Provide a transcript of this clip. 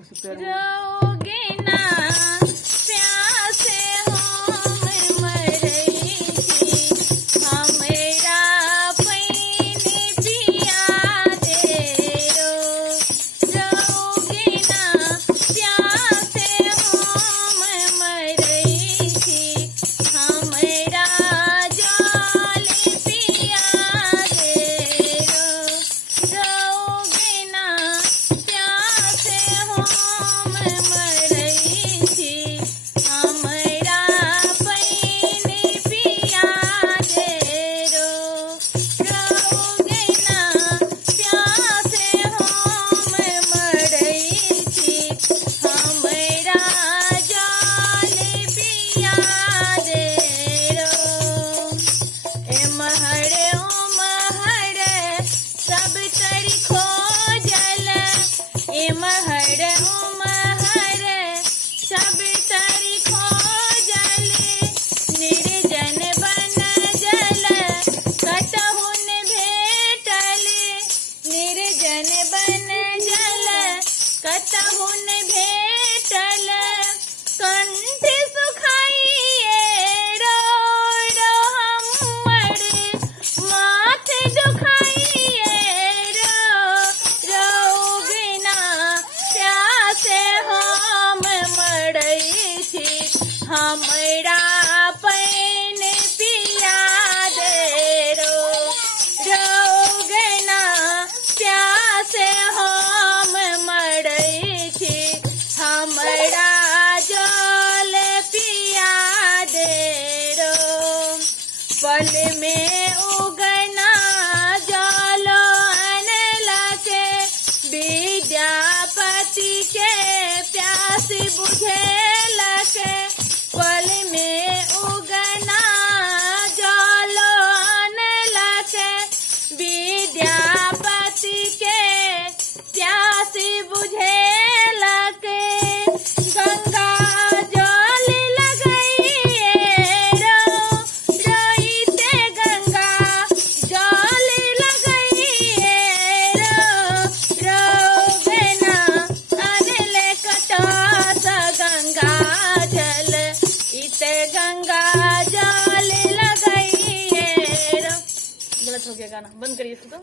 रहोगे ना प्यासे हम मरई थी हमरा पैनी पिया दे रहोगे ना प्यासे हम मरई थी हमरा जल पिया दे रहोगे ना प्यासे हम मरई थी हमरा पैनी पिया दे रहोगे ना प्यासे हम मरई थी हमरा जल पिया दे ए महरे ओ महरे सब तरी खोजल ए महरे ओ महरे सब तरी खोजल निर्जन बन जल कतहुन भेटल निर्जन बन जल कतहुन भेटल कंठ सुखाइए रो रो हमर माथ दुखाइए रो रहोगे ना प्यासे हम मरई थी हमरा पैन पिया दे रहोगे ना प्यासे हम मरई थी हमरा जल पिया दे पल में उगना जलो अनला के विद्यापति के प्यास बुझेला के पल में उगना जलो अनला के विद्यापति के प्यास बुझेला के गंगा जल लगाइए रोइते गंगा जल लगाइए रहोगे ना अनले कटास गंगा जल इते गंगा जल लगाइए गलत हो गया गाना बंद करिए इसको तो।